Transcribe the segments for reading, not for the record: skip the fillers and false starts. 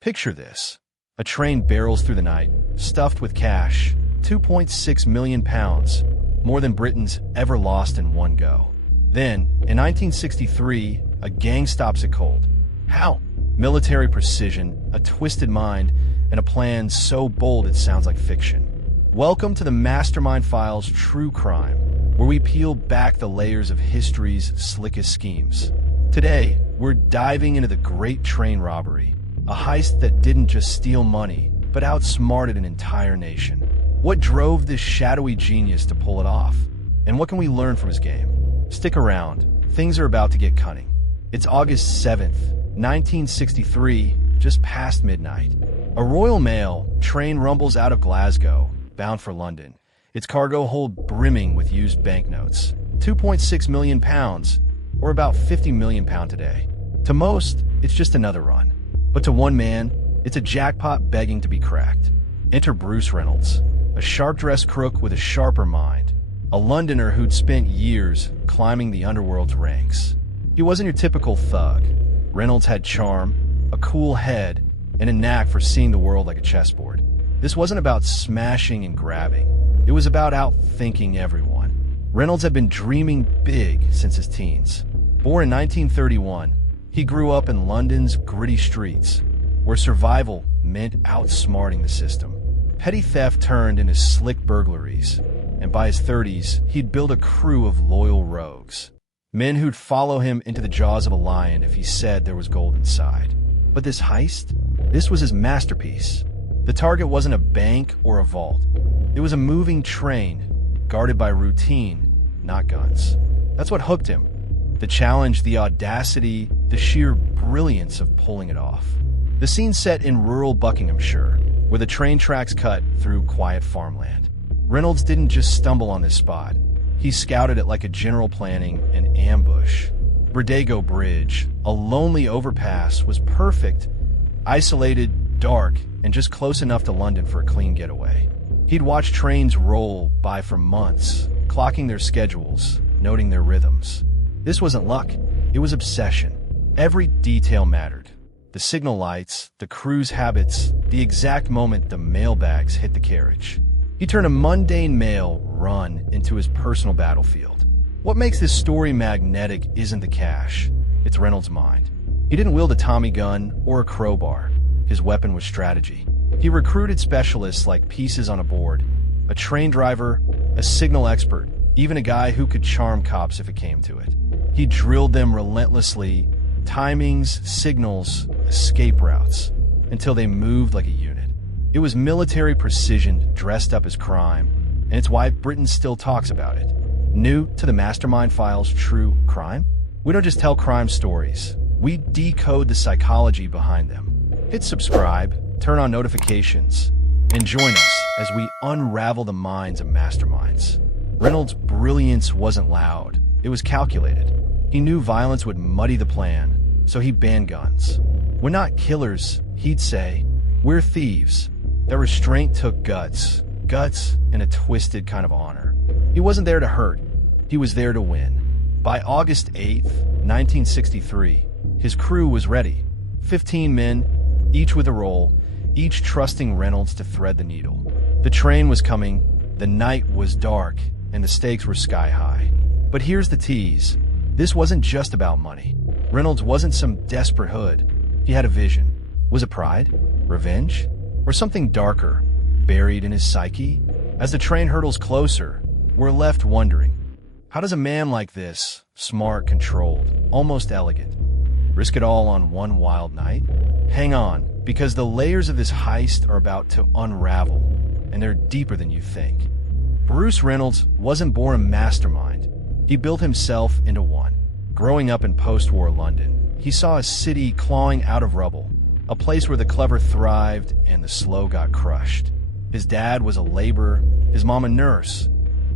Picture this. A train barrels through the night, stuffed with cash, 2.6 million pounds, more than Britain's ever lost in one go. Then, in 1963, a gang stops it cold. How? Military precision, a twisted mind, and a plan so bold it sounds like fiction. Welcome to the Mastermind Files True Crime, where we peel back the layers of history's slickest schemes. Today, we're diving into the great train robbery, a heist that didn't just steal money, but outsmarted an entire nation. What drove this shadowy genius to pull it off? And what can we learn from his game? Stick around, things are about to get cunning. It's August 7th, 1963, just past midnight. A Royal Mail train rumbles out of Glasgow, bound for London, its cargo hold brimming with used banknotes. 2.6 million pounds, or about 50 million pounds today. To most, it's just another run. But to one man, it's a jackpot begging to be cracked. Enter Bruce Reynolds, a sharp-dressed crook with a sharper mind, a Londoner who'd spent years climbing the underworld's ranks. He wasn't your typical thug. Reynolds had charm, a cool head, and a knack for seeing the world like a chessboard. This wasn't about smashing and grabbing. It was about outthinking everyone. Reynolds had been dreaming big since his teens. Born in 1931, he grew up in London's gritty streets, where survival meant outsmarting the system. Petty theft turned into slick burglaries, and by his 30s, he'd built a crew of loyal rogues. Men who'd follow him into the jaws of a lion if he said there was gold inside. But this heist? This was his masterpiece. The target wasn't a bank or a vault. It was a moving train, guarded by routine, not guns. That's what hooked him. The challenge, the audacity, the sheer brilliance of pulling it off. The scene set in rural Buckinghamshire, where the train tracks cut through quiet farmland. Reynolds didn't just stumble on this spot. He scouted it like a general planning an ambush. Bridego Bridge, a lonely overpass, was perfect. Isolated, dark, and just close enough to London for a clean getaway. He'd watched trains roll by for months, clocking their schedules, noting their rhythms. This wasn't luck, it was obsession. Every detail mattered. The signal lights, the crew's habits, the exact moment the mailbags hit the carriage. He turned a mundane mail run into his personal battlefield. What makes this story magnetic isn't the cash, it's Reynolds' mind. He didn't wield a Tommy gun or a crowbar. His weapon was strategy. He recruited specialists like pieces on a board, a train driver, a signal expert, even a guy who could charm cops if it came to it. He drilled them relentlessly, timings, signals, escape routes, until they moved like a unit. It was military precision dressed up as crime, and it's why Britain still talks about it. New to the Mastermind Files True Crime? We don't just tell crime stories, we decode the psychology behind them. Hit subscribe, turn on notifications, and join us as we unravel the minds of masterminds. Reynolds' brilliance wasn't loud, it was calculated. He knew violence would muddy the plan, so he banned guns. We're not killers, he'd say. We're thieves. That restraint took guts, and a twisted kind of honor. He wasn't there to hurt, he was there to win. By August 8th, 1963, his crew was ready. 15 men, each with a role, each trusting Reynolds to thread the needle. The train was coming, the night was dark, and the stakes were sky high. But here's the tease. This wasn't just about money. Reynolds wasn't some desperate hood. He had a vision. Was it pride? Revenge? Or something darker, buried in his psyche? As the train hurtles closer, we're left wondering, how does a man like this, smart, controlled, almost elegant, risk it all on one wild night? Hang on, because the layers of this heist are about to unravel, and they're deeper than you think. Bruce Reynolds wasn't born a mastermind. He built himself into one. Growing up in post-war London, he saw a city clawing out of rubble, a place where the clever thrived and the slow got crushed. His dad was a laborer, his mom a nurse,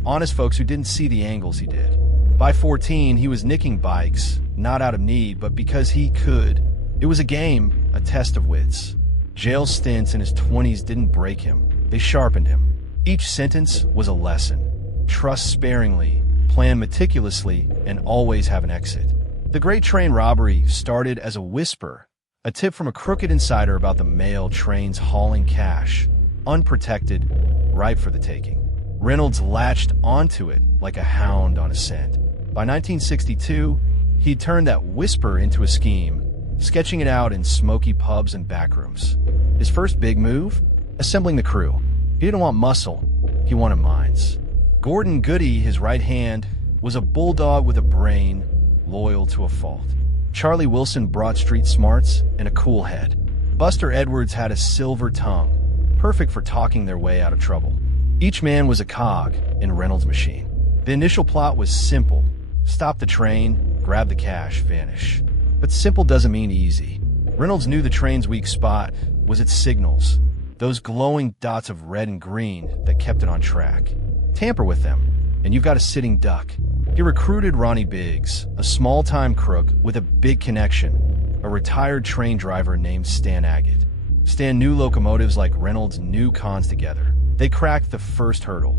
honest folks who didn't see the angles he did. By 14, he was nicking bikes, not out of need, but because he could. It was a game, a test of wits. Jail stints in his 20s didn't break him, they sharpened him. Each sentence was a lesson. Trust sparingly, plan meticulously, and always have an exit. The Great Train Robbery started as a whisper, A tip from a crooked insider about the mail trains hauling cash, unprotected, ripe for the taking. Reynolds latched onto it like a hound on a scent. By 1962, he'd turned that whisper into a scheme, sketching it out in smoky pubs and backrooms. His first big move? Assembling the crew. He didn't want muscle, he wanted minds. Gordon Goody, his right hand, was a bulldog with a brain, loyal to a fault. Charlie Wilson brought street smarts and a cool head. Buster Edwards had a silver tongue, perfect for talking their way out of trouble. Each man was a cog in Reynolds' machine. The initial plot was simple. Stop the train, grab the cash, vanish. But simple doesn't mean easy. Reynolds knew the train's weak spot was its signals, those glowing dots of red and green that kept it on track. Tamper with them, and you've got a sitting duck. He recruited Ronnie Biggs, a small-time crook with a big connection, a retired train driver named Stan Agate. Stan knew locomotives like Reynolds knew cons together. They cracked the first hurdle: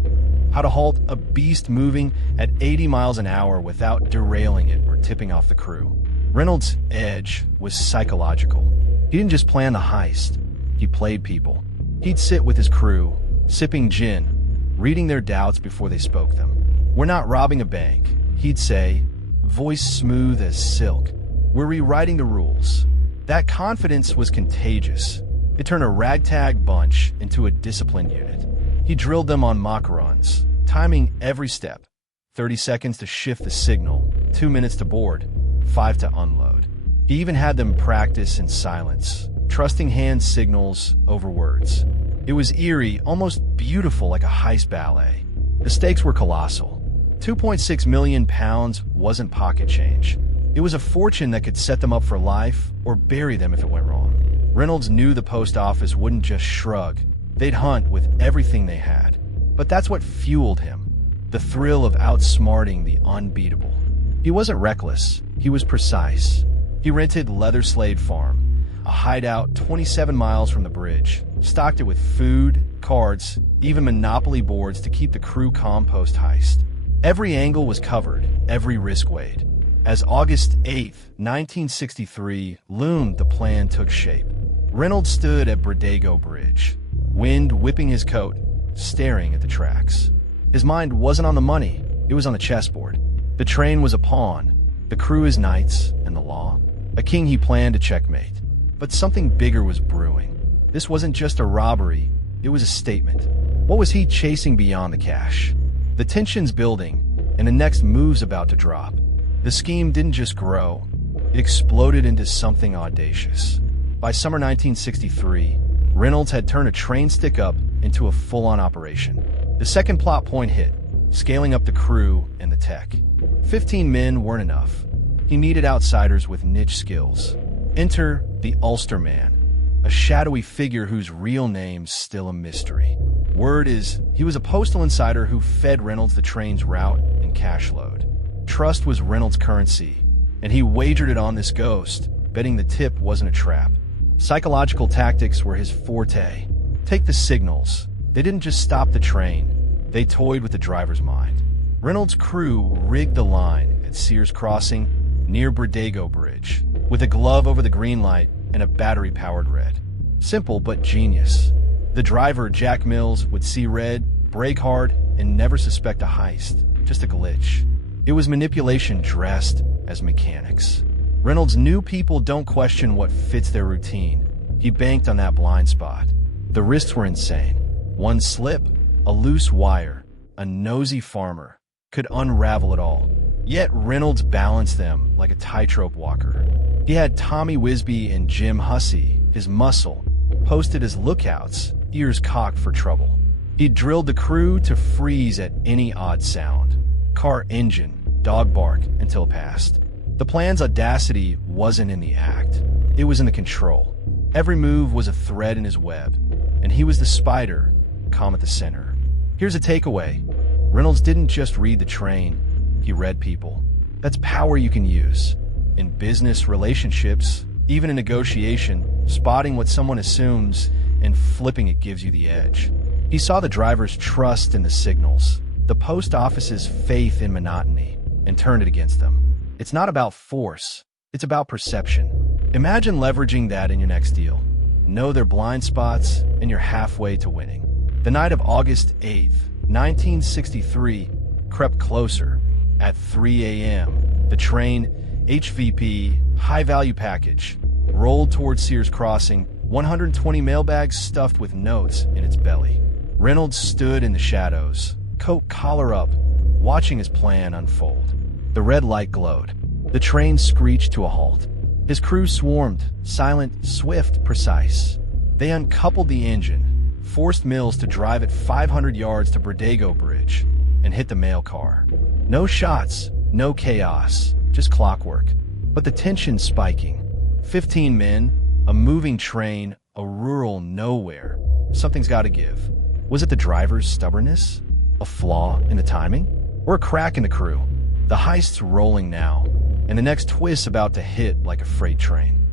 how to halt a beast moving at 80 miles an hour without derailing it or tipping off the crew. Reynolds' edge was psychological. He didn't just plan the heist, he played people. He'd sit with his crew, sipping gin, reading their doubts before they spoke them. "We're not robbing a bank," he'd say, voice smooth as silk. "We're rewriting the rules." That confidence was contagious. It turned a ragtag bunch into a disciplined unit. He drilled them on mock runs, timing every step. 30 seconds to shift the signal, 2 minutes to board, 5 to unload. He even had them practice in silence, trusting hand signals over words. It was eerie, almost beautiful, like a heist ballet. The stakes were colossal. 2.6 million pounds wasn't pocket change. It was a fortune that could set them up for life or bury them if it went wrong. Reynolds knew the post office wouldn't just shrug. They'd hunt with everything they had. But that's what fueled him, the thrill of outsmarting the unbeatable. He wasn't reckless, he was precise. He rented Leather Slade Farm, a hideout 27 miles from the bridge, stocked it with food, cards, even Monopoly boards to keep the crew calm post-heist. Every angle was covered, every risk weighed. As August 8, 1963 loomed, the plan took shape. Reynolds stood at Bradego Bridge, wind whipping his coat, staring at the tracks. His mind wasn't on the money, it was on the chessboard. The train was a pawn, the crew his knights, and the law, a king he planned to checkmate. But something bigger was brewing. This wasn't just a robbery, it was a statement. What was he chasing beyond the cash? The tension's building, and the next move's about to drop. The scheme didn't just grow, it exploded into something audacious. By summer 1963, Reynolds had turned a train stick-up into a full-on operation. The second plot point hit, scaling up the crew and the tech. 15 men weren't enough. He needed outsiders with niche skills. Enter the Ulster Man, a shadowy figure whose real name's still a mystery. Word is, he was a postal insider who fed Reynolds the train's route and cash load. Trust was Reynolds' currency, and he wagered it on this ghost, betting the tip wasn't a trap. Psychological tactics were his forte. Take the signals. They didn't just stop the train, they toyed with the driver's mind. Reynolds' crew rigged the line at Sears Crossing, near Bradego Bridge, with a glove over the green light and a battery-powered red. Simple but genius. The driver, Jack Mills, would see red, brake hard, and never suspect a heist, just a glitch. It was manipulation dressed as mechanics. Reynolds knew people don't question what fits their routine. He banked on that blind spot. The risks were insane. One slip, a loose wire, a nosy farmer could unravel it all. Yet Reynolds balanced them like a tightrope walker. He had Tommy Wisby and Jim Hussey, his muscle, posted as lookouts, ears cocked for trouble. He drilled the crew to freeze at any odd sound. Car engine, dog bark, until it passed. The plan's audacity wasn't in the act. It was in the control. Every move was a thread in his web, and he was the spider, calm at the center. Here's a takeaway. Reynolds didn't just read the train, he read people. That's power you can use. In business, relationships, even in negotiation, spotting what someone assumes and flipping it gives you the edge. He saw the driver's trust in the signals, the post office's faith in monotony, and turned it against them. It's not about force, It's about perception. Imagine leveraging that in your next deal. Know their blind spots, and you're halfway to winning. The night of August 8th, 1963, crept closer. At 3 a.m., the train, HVP, high-value package, rolled toward Sears Crossing, 120 mailbags stuffed with notes in its belly. Reynolds stood in the shadows, coat collar up, watching his plan unfold. The red light glowed. The train screeched to a halt. His crew swarmed, silent, swift, precise. They uncoupled the engine, forced Mills to drive it 500 yards to Bradego Bridge, and hit the mail car. No shots, no chaos, just clockwork. But the tension spiking. 15 men, a moving train, a rural nowhere. Something's got to give. Was it the driver's stubbornness? A flaw in the timing? Or a crack in the crew? The heist's rolling now, and the next twist's about to hit like a freight train.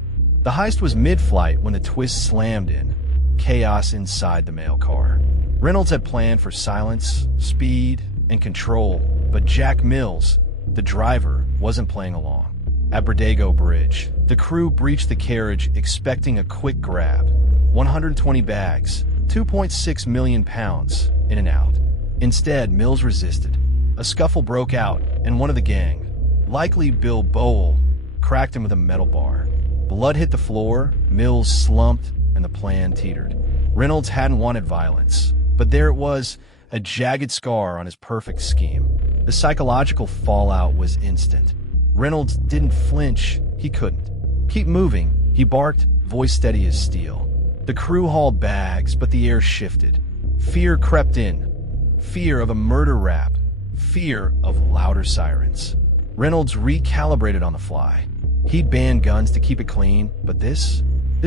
The heist was mid-flight when the twist slammed in. Chaos inside the mail car. Reynolds had planned for silence, speed, and control, but Jack Mills, the driver, wasn't playing along. At Bradego Bridge, the crew breached the carriage expecting a quick grab. 120 bags, 2.6 million pounds, in and out. Instead, Mills resisted. A scuffle broke out, and one of the gang, likely Bill Bowl, cracked him with a metal bar. Blood hit the floor, Mills slumped, and the plan teetered. Reynolds hadn't wanted violence, but there it was, a jagged scar on his perfect scheme. The psychological fallout was instant. Reynolds didn't flinch, he couldn't. Keep moving, he barked, voice steady as steel. The crew hauled bags, but the air shifted. Fear crept in. Fear of a murder rap. Fear of louder sirens. Reynolds recalibrated on the fly. He'd banned guns to keep it clean, but this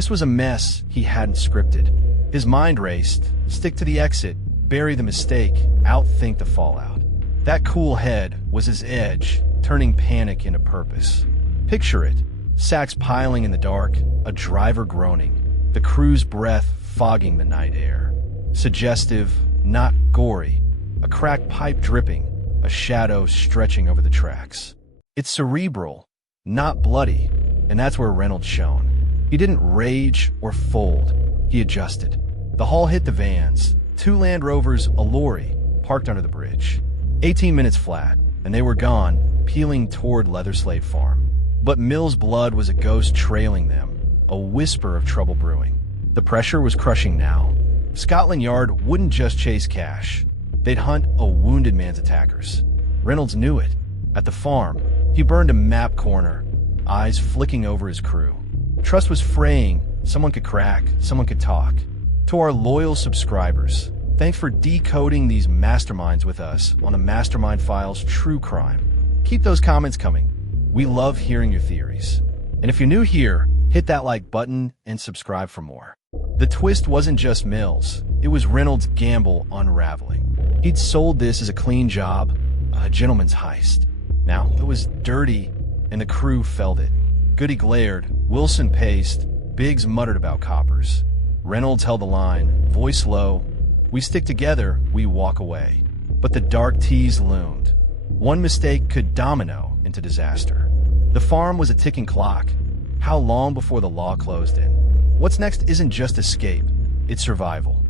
was a mess he hadn't scripted. His mind raced. Stick to the exit, bury the mistake, outthink the fallout. That cool head was his edge, turning panic into purpose. Picture it. Sacks piling in the dark, a driver groaning, the crew's breath fogging the night air. Suggestive, not gory. A cracked pipe dripping, a shadow stretching over the tracks. It's cerebral, not bloody, and that's where Reynolds shone. He didn't rage or fold. He adjusted. The haul hit the vans, 2 Land Rovers, a lorry, parked under the bridge. 18 minutes flat, and they were gone, peeling toward Leather Slate Farm. But Mills' blood was a ghost trailing them, a whisper of trouble brewing. The pressure was crushing now. Scotland Yard wouldn't just chase cash. They'd hunt a wounded man's attackers. Reynolds knew it. At the farm, he burned a map corner, eyes flicking over his crew. Trust was fraying. Someone could crack, someone could talk. To our loyal subscribers, thanks for decoding these masterminds with us on the Mastermind Files True Crime. Keep those comments coming. We love hearing your theories. And if you're new here, hit that like button and subscribe for more. The twist wasn't just Mills. It was Reynolds' gamble unraveling. He'd sold this as a clean job, a gentleman's heist. Now, it was dirty, and the crew felt it. Goody glared, Wilson paced, Biggs muttered about coppers. Reynolds held the line, voice low. We stick together, we walk away. But the dark tease loomed. One mistake could domino into disaster. The farm was a ticking clock. How long before the law closed in? What's next isn't just escape, it's survival.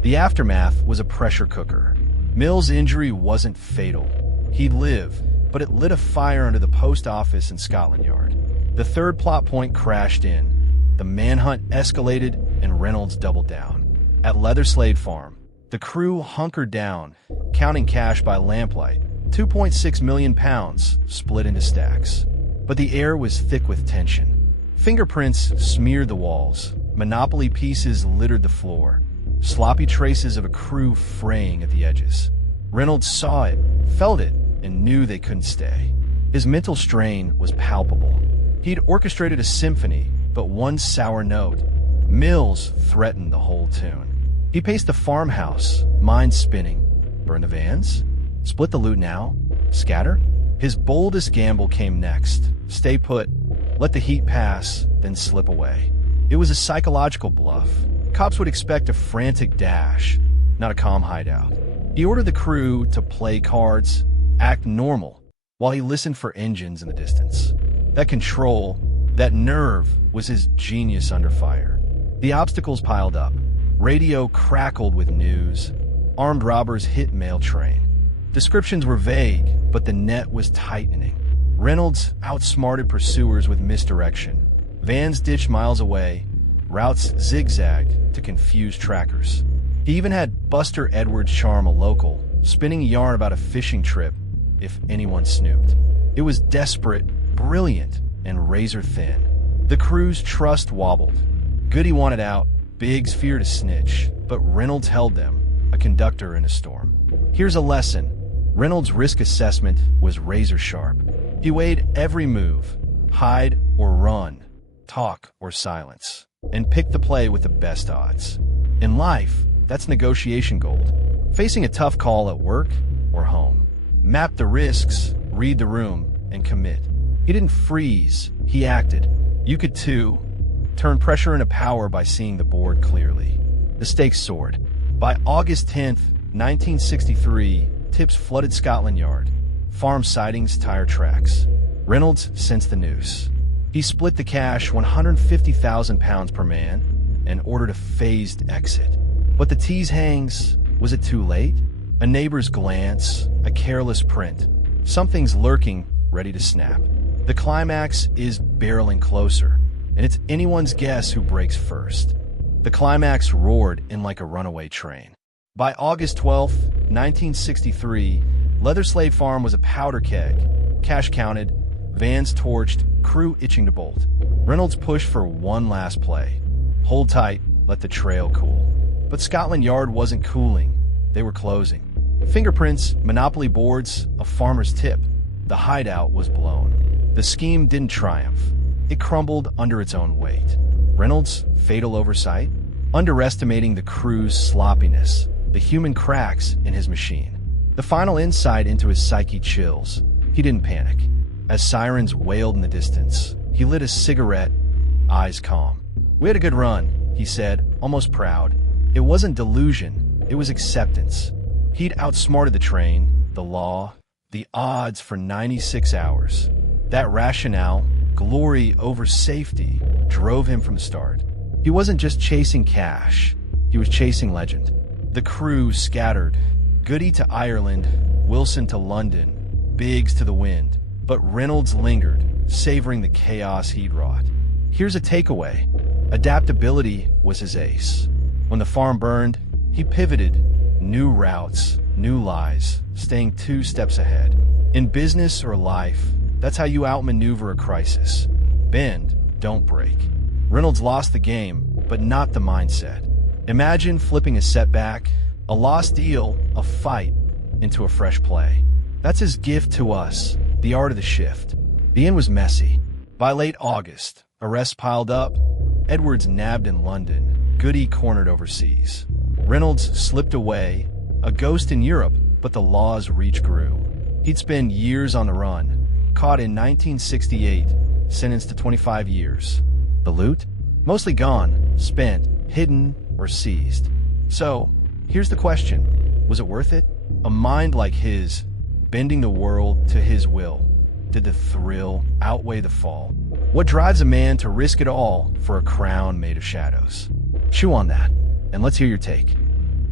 The aftermath was a pressure cooker. Mills' injury wasn't fatal. He'd live, but it lit a fire under the post office and Scotland Yard. The third plot point crashed in. The manhunt escalated, and Reynolds doubled down. At Leather Slate Farm, the crew hunkered down, counting cash by lamplight. 2.6 million pounds split into stacks. But the air was thick with tension. Fingerprints smeared the walls. Monopoly pieces littered the floor. Sloppy traces of a crew fraying at the edges. Reynolds saw it, felt it, and knew they couldn't stay. His mental strain was palpable. He'd orchestrated a symphony, but one sour note. Mills threatened the whole tune. He paced the farmhouse, mind spinning. Burn the vans? Split the loot now? Scatter? His boldest gamble came next. Stay put, let the heat pass, then slip away. It was a psychological bluff. Cops would expect a frantic dash, not a calm hideout. He ordered the crew to play cards, act normal, while he listened for engines in the distance. That control, That nerve was his genius under fire. The obstacles piled up. Radio crackled with news. Armed robbers hit mail train. Descriptions were vague, but the net was tightening. Reynolds outsmarted pursuers with misdirection. Vans ditched miles away. Routes zigzagged to confuse trackers. He even had Buster Edwards charm a local, spinning a yarn about a fishing trip if anyone snooped. It was desperate, brilliant, and razor-thin. The crew's trust wobbled. Goody wanted out, Biggs feared a snitch, but Reynolds held them, a conductor in a storm. Here's a lesson. Reynolds' risk assessment was razor-sharp. He weighed every move, hide or run, talk or silence, and picked the play with the best odds. In life, that's negotiation gold. Facing a tough call at work or home. Map the risks, read the room, and commit. He didn't freeze, he acted. You could too. Turn pressure into power by seeing the board clearly. The stakes soared. By August 10th, 1963, tips flooded Scotland Yard. Farm sightings, tire tracks. Reynolds sensed the noose. He split the cash, £150,000 per man, and ordered a phased exit. But the tease hangs. Was it too late? A neighbor's glance, a careless print. Something's lurking, ready to snap. The climax is barreling closer, and it's anyone's guess who breaks first. The climax roared in like a runaway train. By August 12th, 1963, Leather Slave Farm was a powder keg. Cash counted, vans torched, crew itching to bolt. Reynolds pushed for one last play. Hold tight, let the trail cool. But Scotland Yard wasn't cooling. They were closing. Fingerprints, monopoly boards, a farmer's tip. The hideout was blown. The scheme didn't triumph. It crumbled under its own weight. Reynolds' fatal oversight, underestimating the crew's sloppiness, the human cracks in his machine. The final insight into his psyche chills. He didn't panic. As sirens wailed in the distance, he lit a cigarette, eyes calm. "We had a good run," he said, almost proud. It wasn't delusion, it was acceptance. He'd outsmarted the train, the law, the odds for 96 hours. That rationale, glory over safety, drove him from the start. He wasn't just chasing cash, he was chasing legend. The crew scattered, Goody to Ireland, Wilson to London, Biggs to the wind, but Reynolds lingered, savoring the chaos he'd wrought. Here's a takeaway. Adaptability was his ace. When the farm burned, he pivoted, new routes, new lies, staying 2 steps ahead. In business or life, that's how you outmaneuver a crisis. Bend, don't break. Reynolds lost the game, but not the mindset. Imagine flipping a setback, a lost deal, a fight, into a fresh play. That's his gift to us, the art of the shift. The end was messy. By late August, arrests piled up, Edwards nabbed in London, Goody cornered overseas. Reynolds slipped away, a ghost in Europe, but the law's reach grew. He'd spend years on the run, caught in 1968, sentenced to 25 years. The loot? Mostly gone, spent, hidden, or seized. So, here's the question. Was it worth it? A mind like his, bending the world to his will. Did the thrill outweigh the fall? What drives a man to risk it all for a crown made of shadows? Chew on that, and let's hear your take.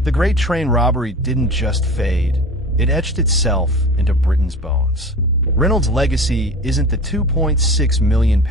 The great train robbery didn't just fade. It etched itself into Britain's bones. Reynolds' legacy isn't the £2.6 million.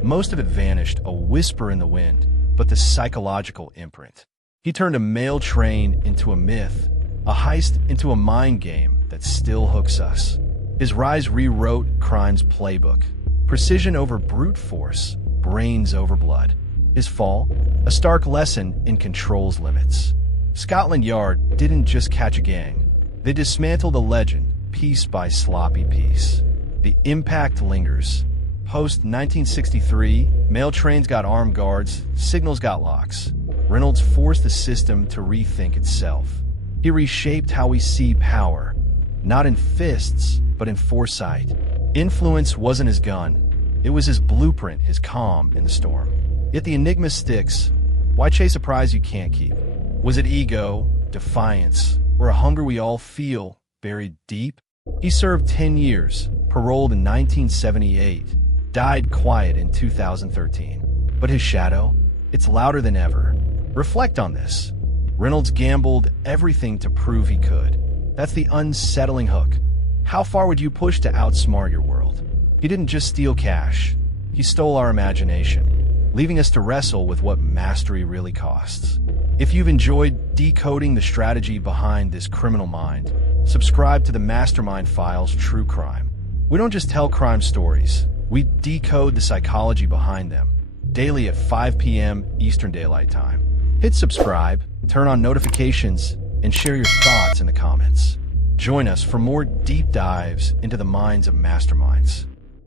Most of it vanished, a whisper in the wind, but the psychological imprint. He turned a mail train into a myth, a heist into a mind game that still hooks us. His rise rewrote crime's playbook. Precision over brute force, brains over blood. His fall, a stark lesson in control's limits. Scotland Yard didn't just catch a gang. They dismantled a legend, piece by sloppy piece. The impact lingers. Post-1963, mail trains got armed guards, signals got locks. Reynolds forced the system to rethink itself. He reshaped how we see power, not in fists, but in foresight. Influence wasn't his gun. It was his blueprint, his calm in the storm. Yet the enigma sticks. Why chase a prize you can't keep? Was it ego, defiance, or a hunger we all feel, buried deep? He served 10 years, paroled in 1978. died quiet in 2013. But his shadow? It's louder than ever. Reflect on this. Reynolds gambled everything to prove he could. That's the unsettling hook. How far would you push to outsmart your world? He didn't just steal cash. He stole our imagination, leaving us to wrestle with what mastery really costs. If you've enjoyed decoding the strategy behind this criminal mind, subscribe to the Mastermind Files True Crime. We don't just tell crime stories, we decode the psychology behind them, daily at 5 p.m. Eastern Daylight Time. Hit subscribe, turn on notifications, and share your thoughts in the comments. Join us for more deep dives into the minds of masterminds.